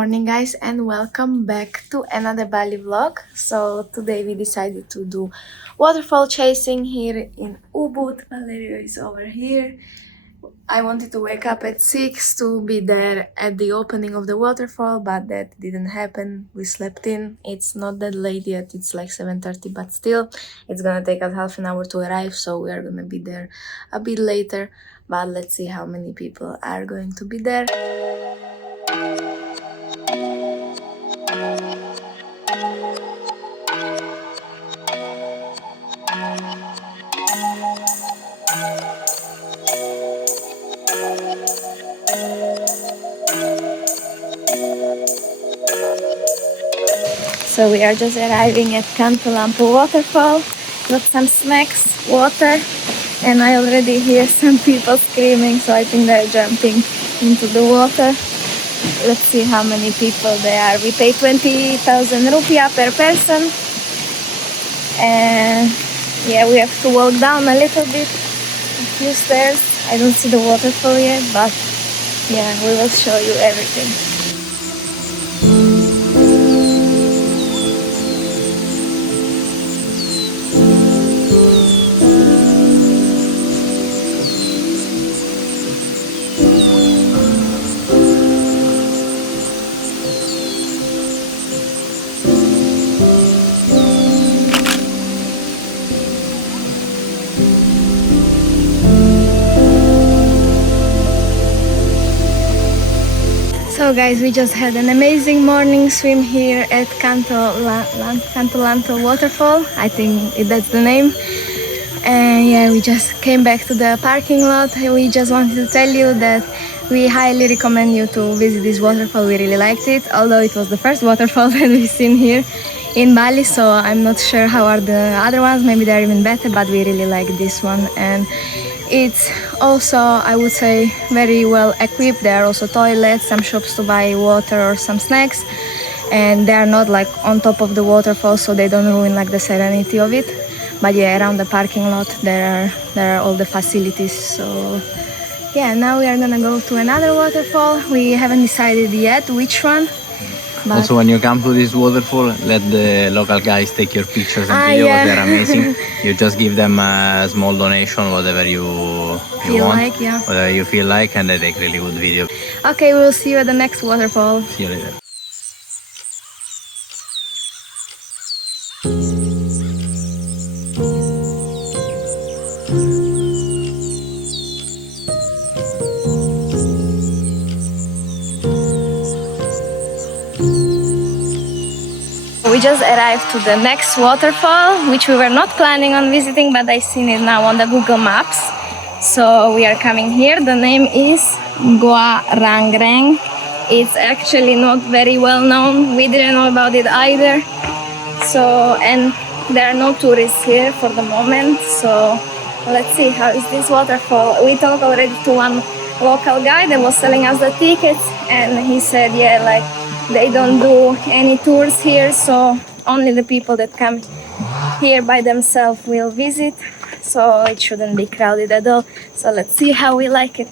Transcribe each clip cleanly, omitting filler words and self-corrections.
morning guys and welcome back to another Bali vlog. So today we decided to do waterfall chasing here in Ubud. Valerio is over here. I wanted to wake up at 6 to be there at the opening of the waterfall, but that didn't happen. We slept in. It's not that late yet, it's like 7:30, but still it's gonna take us half an hour to arrive, so we are gonna be there a bit later. But let's see how many people are going to be there. So we are just arriving at KANTO LAMPO Waterfall. Got some snacks, water, and I already hear some people screaming, so I think they're jumping into the water. Let's see how many people there are. We pay 20,000 rupiah per person. And yeah, we have to walk down a little bit, a few stairs. I don't see the waterfall yet, but yeah, we will show you everything. So guys, we just had an amazing morning swim here at KANTO LAMPO Waterfall. I think that's the name. And yeah, we just came back to the parking lot. We just wanted to tell you that we highly recommend you to visit this waterfall. We really liked it, although it was the first waterfall that we've seen here in Bali, so I'm not sure how are the other ones. Maybe they're even better, but we really like this one. And it's also, I would say, very well equipped. There are also toilets, some shops to buy water or some snacks, and they are not like on top of the waterfall, so they don't ruin like the serenity of it. But yeah, around the parking lot there are all the facilities. So yeah, now we are gonna go to another waterfall. We haven't decided yet which one. But also, when you come to this waterfall, let the local guys take your pictures and videos. Yeah. They're amazing. You just give them a small donation, whatever you feel want, like, yeah. whatever you feel like, and they take really good video. Okay, we'll see you at the next waterfall. See you later. We just arrived to the next waterfall, which we were not planning on visiting, but I seen it now on the Google Maps. So we are coming here. The name is Warungs. It's actually not very well known. We didn't know about it either. So, and there are no tourists here for the moment. So let's see how is this waterfall. We talked already to one local guy that was selling us the tickets, and he said, yeah, like they don't do any tours here, so only the people that come here by themselves will visit, so it shouldn't be crowded at all. So let's see how we like it.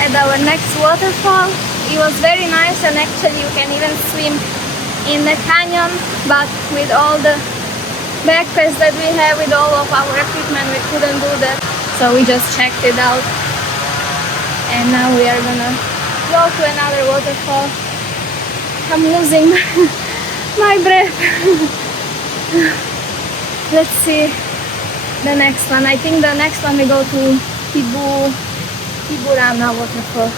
At our next waterfall. It was very nice, and actually you can even swim in the canyon, but with all the backpacks that we have, with all of our equipment, we couldn't do that, so we just checked it out. And now we are gonna go to another waterfall. I'm losing my breath. Let's see the next one. I think the next one we go to Tibumana waterfall.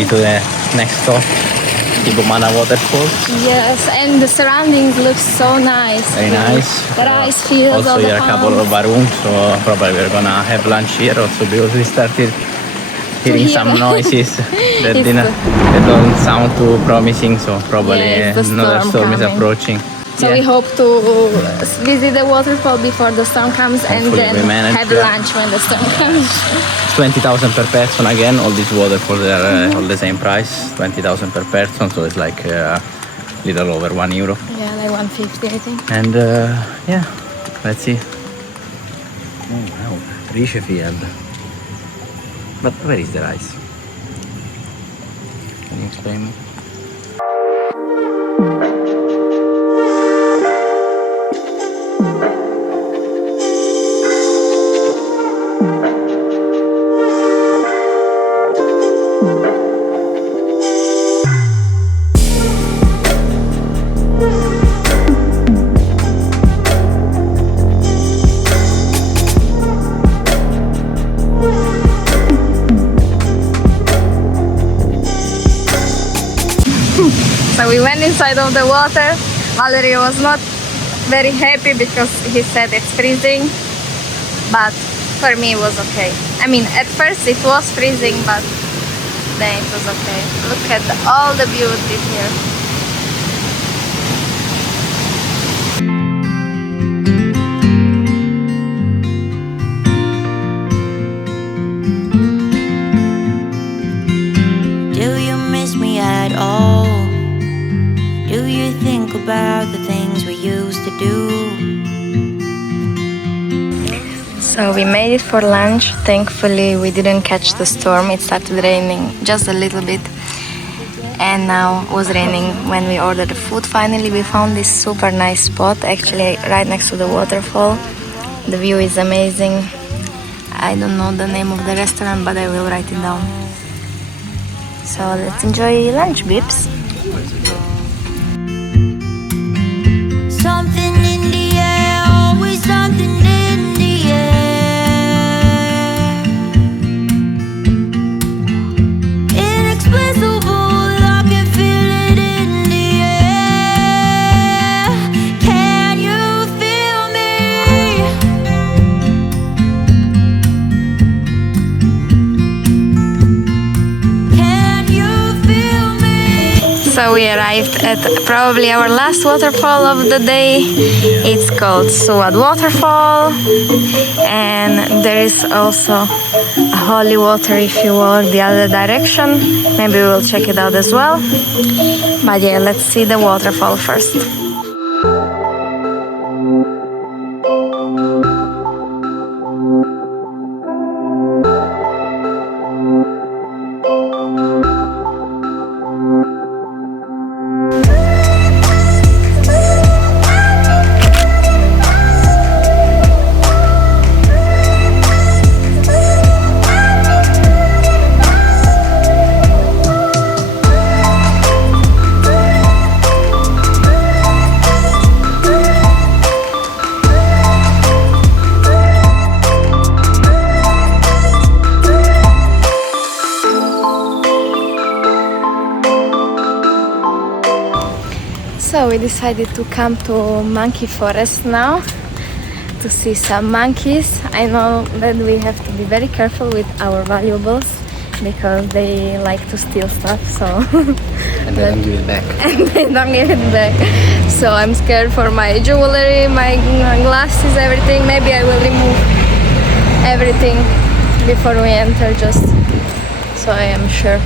already to the next stop, Tibumana Waterfalls. Yes, and the surroundings look so nice. Very nice. The rice fields, also all the here a couple of palms. Warungs, so probably we're gonna have lunch here also because we started hearing hear some them. noises that It's they don't sound too promising, so probably Yeah, it's the another storm is coming. approaching. So we hope to visit the waterfall before the storm comes, and Hopefully then we manage, have yeah. lunch when the storm comes. 20,000 per person again. All these waterfalls are all the same price, 20,000 per person, so it's like little over €1. Yeah, like 150, I think. And yeah, let's see. Oh wow, Riche field. But where is the rice? Can you explain me? So we went inside of the water. Valerie was not very happy because he said it's freezing, but for me it was okay. I mean, at first it was freezing, but then it was okay. Look at all the beauty here. Do you miss me at all? Do you think about the things we used to do? So we made it for lunch. Thankfully we didn't catch the storm. It started raining just a little bit, and now it was raining when we ordered the food. Finally we found this super nice spot, actually right next to the waterfall. The view is amazing. I don't know the name of the restaurant, but I will write it down. So let's enjoy lunch, Bips. Something in the air, always something in the air. Inexplicable, I can feel it in the air. Can you feel me? Can you feel me? So we arrived at probably our last waterfall of the day. It's called SUWAT Waterfall, and there is also a holy water if you walk the other direction. Maybe we will check it out as well. But yeah, let's see the waterfall first. So we decided to come to Monkey Forest now to see some monkeys. I know that we have to be very careful with our valuables because they like to steal stuff, so And they don't give it back. and they don't give it back. So I'm scared for my jewelry, my glasses, everything. Maybe I will remove everything before we enter, just so I am sure.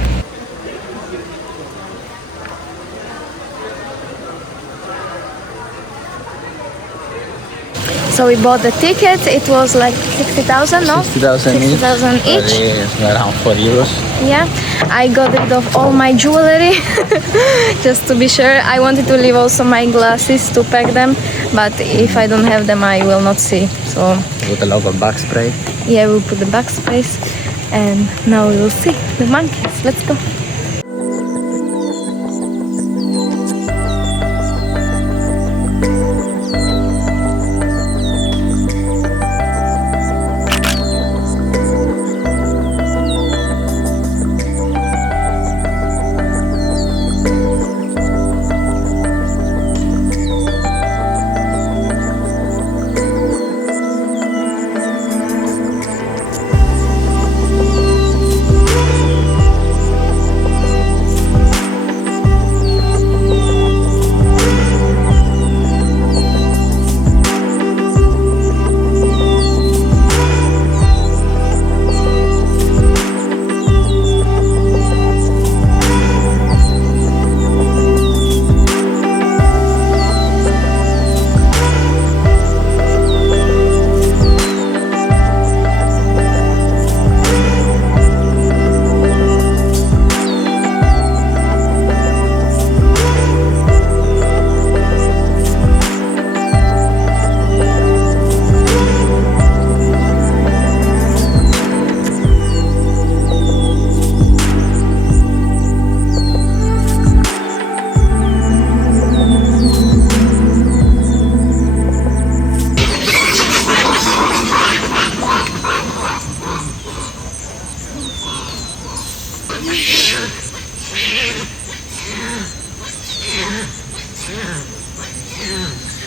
So we bought the ticket. It was like 60,000, no? 60,000 each. 60,000 each. It's around €4. Yeah, I got rid of all my jewelry just to be sure. I wanted to leave also my glasses to pack them, but if I don't have them, I will not see. So With a local bug spray. yeah, we'll put the backspace, and now we will see the monkeys. Let's go.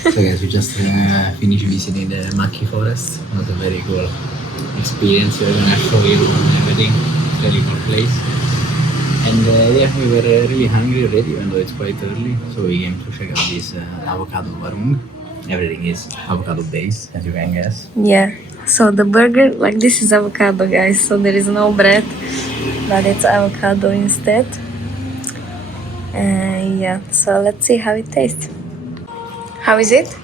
So guys, we just finished visiting the Maki forest. It was a very cool experience. We're gonna show you everything. It's a really cool place. And yeah, we were really hungry already, even though it's quite early. So we came to check out this avocado warung. Everything is avocado based, as you can guess. Yeah. So the burger, like this is avocado, guys. So there is no bread, but it's avocado instead. Yeah. So let's see how it tastes. How is it?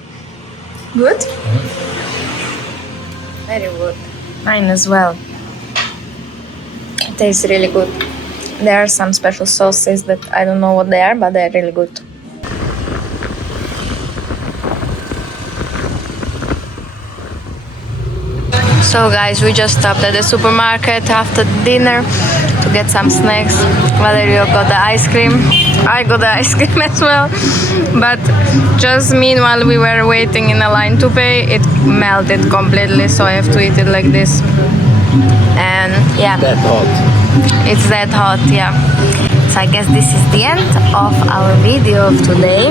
Good? Very good. Mine as well. It tastes really good. There are some special sauces that I don't know what they are, but they're really good. So guys, we just stopped at the supermarket after dinner to get some snacks. Valerio got the ice cream. I got the ice cream as well. But just meanwhile we were waiting in a line to pay, it melted completely, so I have to eat it like this. And yeah. That hot. It's that hot, yeah. So I guess this is the end of our video of today.